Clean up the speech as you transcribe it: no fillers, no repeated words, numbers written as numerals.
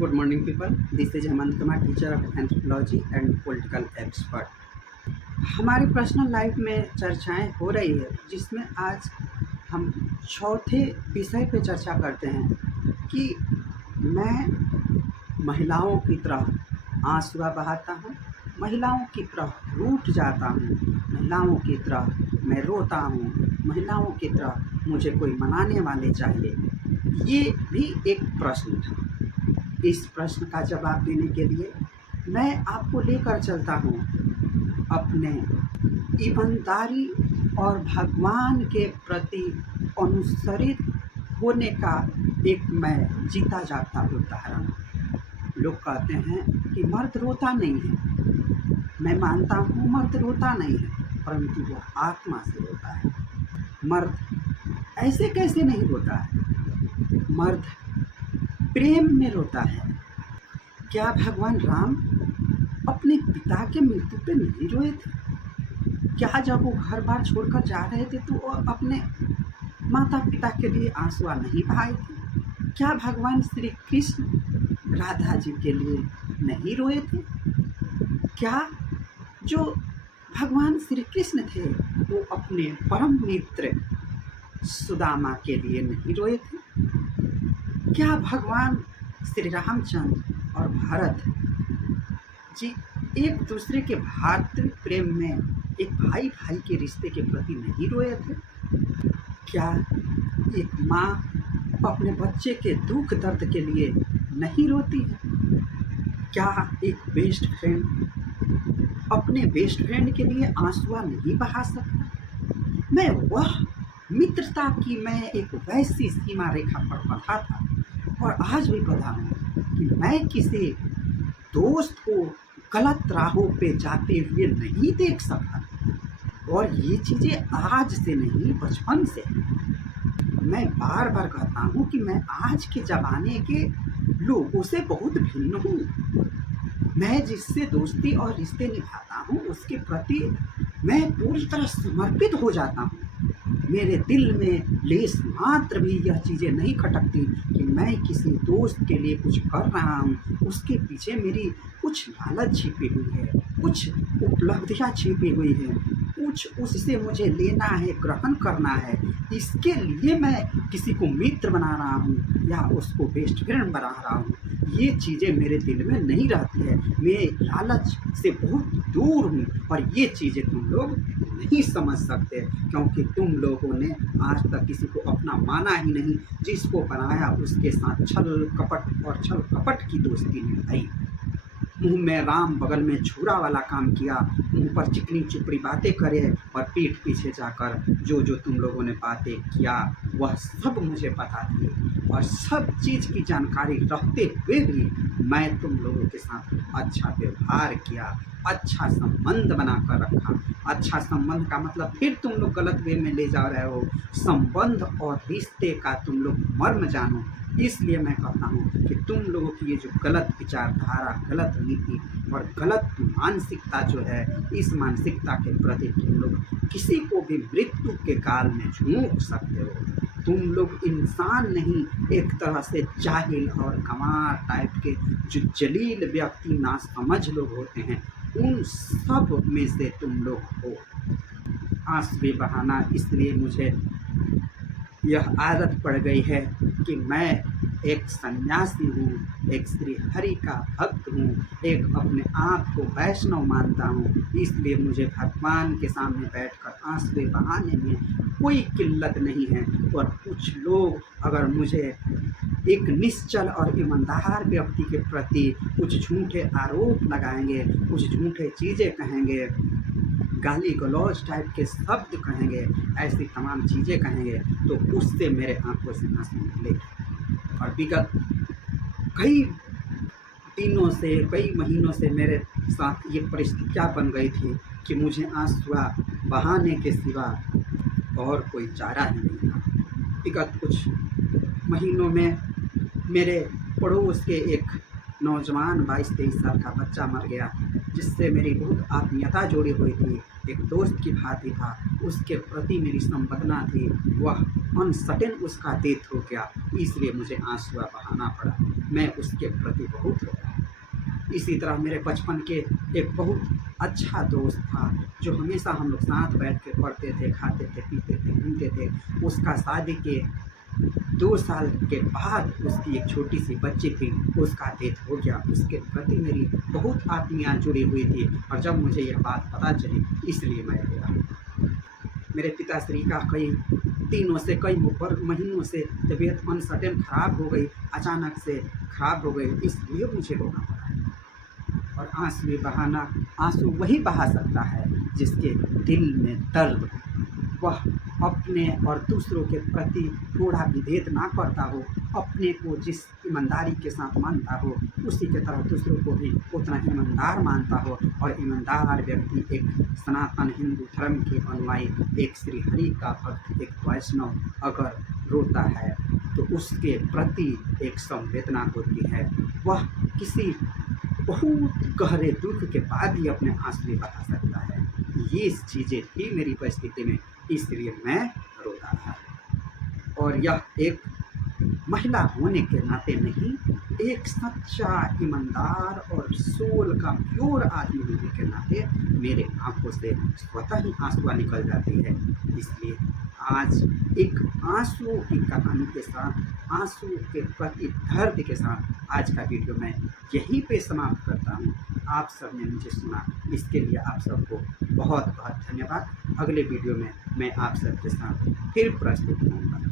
Good morning, people. This is Hemant Kumar, teacher of anthropology and political expert. हमारी personal life में चर्चाएं हो रही है, जिसमें आज हम चौथे विषय पे चर्चा करते हैं कि मैं महिलाओं की तरह आंसुआ बहाता हूँ, महिलाओं की तरह रूठ जाता हूँ, महिलाओं की तरह मैं रोता हूँ, महिलाओं की तरह मुझे कोई मनाने वाले चाहिए। ये भी एक प्रश्न था। इस प्रश्न का जवाब देने के लिए मैं आपको लेकर चलता हूँ अपने ईमानदारी और भगवान के प्रति अनुसरित होने का एक मैं जीता जागता उदाहरण। लोग कहते हैं कि मर्द रोता नहीं है। मैं मानता हूँ मर्द रोता नहीं है, परंतु वह आत्मा से रोता है। मर्द ऐसे कैसे नहीं रोता है? मर्द प्रेम में रोता है। क्या भगवान राम अपने पिता के मृत्यु पे नहीं रोए थे? क्या जब वो घर बार छोड़कर जा रहे थे तो वो अपने माता पिता के लिए आंसुआ नहीं बहाए थे? क्या भगवान श्री कृष्ण राधा जी के लिए नहीं रोए थे? क्या जो भगवान श्री कृष्ण थे वो अपने परम मित्र सुदामा के लिए नहीं रोए थे? क्या भगवान श्री रामचंद्र और भरत जी एक दूसरे के भातृ प्रेम में एक भाई भाई के रिश्ते के प्रति नहीं रोए थे? क्या एक माँ अपने बच्चे के दुख दर्द के लिए नहीं रोती है? क्या एक बेस्ट फ्रेंड अपने बेस्ट फ्रेंड के लिए आंसुआ नहीं बहा सकता? मैं वह मित्रता की मैं एक वैसी सीमा रेखा पर बंधा था और आज भी बंधा हूँ कि मैं किसी दोस्त को गलत राहों पे जाते हुए नहीं देख सकता। और ये चीज़ें आज से नहीं, बचपन से। मैं बार बार कहता हूँ कि मैं आज के ज़माने के लोगों से बहुत भिन्न हूँ। मैं जिससे दोस्ती और रिश्ते निभाता हूँ उसके प्रति मैं पूरी तरह समर्पित हो जाता हूँ। मेरे दिल में लेस मात्र भी यह चीज़ें नहीं खटकती कि मैं किसी दोस्त के लिए कुछ कर रहा हूँ, उसके पीछे मेरी कुछ लालच छिपी हुई है, कुछ उपलब्धियाँ छिपी हुई हैं, कुछ उससे मुझे लेना है, ग्रहण करना है। इसके लिए मैं किसी को मित्र बना रहा हूँ या उसको बेस्ट फ्रेंड बना रहा हूँ। ये चीज़ें मेरे दिल में नहीं रहती है। मैं लालच से बहुत दूर हूँ और ये चीज़ें तुम लोग नहीं समझ सकते, क्योंकि तुम लोगों ने आज तक किसी को अपना माना ही नहीं। जिसको बनाया उसके साथ छल कपट की दोस्ती निभाई। मुंह में राम बगल में छुरा वाला काम किया, मुंह पर चिकनी चुपड़ी बातें करे और पीठ पीछे जाकर जो जो तुम लोगों ने बातें किया वह सब मुझे पता थी। और सब चीज़ की जानकारी रखते हुए भी मैं तुम लोगों के साथ अच्छा व्यवहार किया, अच्छा संबंध बना कर रखा। अच्छा संबंध का मतलब फिर तुम लोग गलत वे में ले जा रहे हो। संबंध और रिश्ते का तुम लोग मर्म जानो। इसलिए मैं कहता हूँ कि तुम लोगों की ये जो गलत विचारधारा, गलत नीति और गलत मानसिकता जो है, इस मानसिकता के प्रति तुम लोग किसी को भी मृत्यु के काल में झोंक सकते हो। तुम लोग इंसान नहीं, एक तरह से जाहिल और गंवार टाइप के जो जलील व्यक्ति नासमझ लोग होते हैं, उन सब में से तुम लोग हो। आंसू बहाना इसलिए मुझे यह आदत पड़ गई है कि मैं एक सन्यासी हूँ, एक श्री हरि का भक्त हूँ, एक अपने आप को वैष्णव मानता हूँ। इसलिए मुझे भगवान के सामने बैठकर आंसू बहाने में कोई किल्लत नहीं है। और कुछ लोग अगर मुझे एक निश्चल और ईमानदार व्यक्ति के प्रति कुछ झूठे आरोप लगाएंगे, कुछ झूठे चीज़ें कहेंगे, गाली गलौज टाइप के शब्द कहेंगे, ऐसी तमाम चीज़ें कहेंगे, तो उससे मेरे आंखों से आंसू निकलेगा। और विगत कई दिनों से, कई महीनों से मेरे साथ ये परिस्थितियाँ बन गई थी कि मुझे आंसुआ बहाने के सिवा और कोई चारा ही नहीं था। विगत कुछ महीनों में मेरे पड़ोस के एक नौजवान 22-23 साल का बच्चा मर गया, जिससे मेरी बहुत आत्मीयता जुड़ी हुई थी। एक दोस्त की भांति था, उसके प्रति मेरी संवेदना थी, वह अनसर्टेन उसका डेथ हो गया, इसलिए मुझे आँसू बहाना पड़ा। मैं उसके प्रति बहुत रोया। इसी तरह मेरे बचपन के एक बहुत अच्छा दोस्त था, जो हमेशा हम लोग साथ बैठ के पढ़ते थे, खाते थे, पीते थे, घूमते थे। उसका शादी के 2 साल के बाद उसकी एक छोटी-सी बच्ची थी, उसका डेथ हो गया। उसके प्रति मेरी बहुत आत्मीयता जुड़ी हुई थी और जब मुझे यह बात पता चली, इसलिए मैं रोया। मेरे पिताश्री का कई दिनों से, कई महीनों से तबीयत अनसर्टेन खराब हो गई, अचानक से खराब हो गई, इसलिए मुझे रोना पड़ा। और आँसू वही बहा सकता है जिसके दिल में दर्द हो, वह अपने और दूसरों के प्रति थोड़ा भी भेद ना करता हो, अपने को जिस ईमानदारी के साथ मानता हो, उसी की तरह दूसरों को भी उतना ईमानदार मानता हो। और ईमानदार व्यक्ति एक सनातन हिंदू धर्म के अनुयायी, एक श्री हरि का भक्त, एक वैष्णव अगर रोता है तो उसके प्रति एक संवेदना होती है। वह किसी बहुत गहरे दुःख के बाद ही अपने आँसू बहा सकता है। ये चीज़ें थी मेरी परिस्थिति में, इसलिए मैं रोता था। और यह एक महिला होने के नाते नहीं, एक सच्चा ईमानदार और सोल का प्योर आदमी होने के नाते मेरे आँखों से स्वतः ही आँसुएँ निकल जाती है। इसलिए आज एक आँसू की कहानी के साथ, आँसू के प्रति दर्द के साथ आज का वीडियो मैं यहीं पे समाप्त करता हूँ। आप सबने मुझे सुना, इसके लिए आप सबको बहुत-बहुत धन्यवाद। अगले वीडियो में मैं आप सबके साथ फिर प्रस्तुत होऊँगा।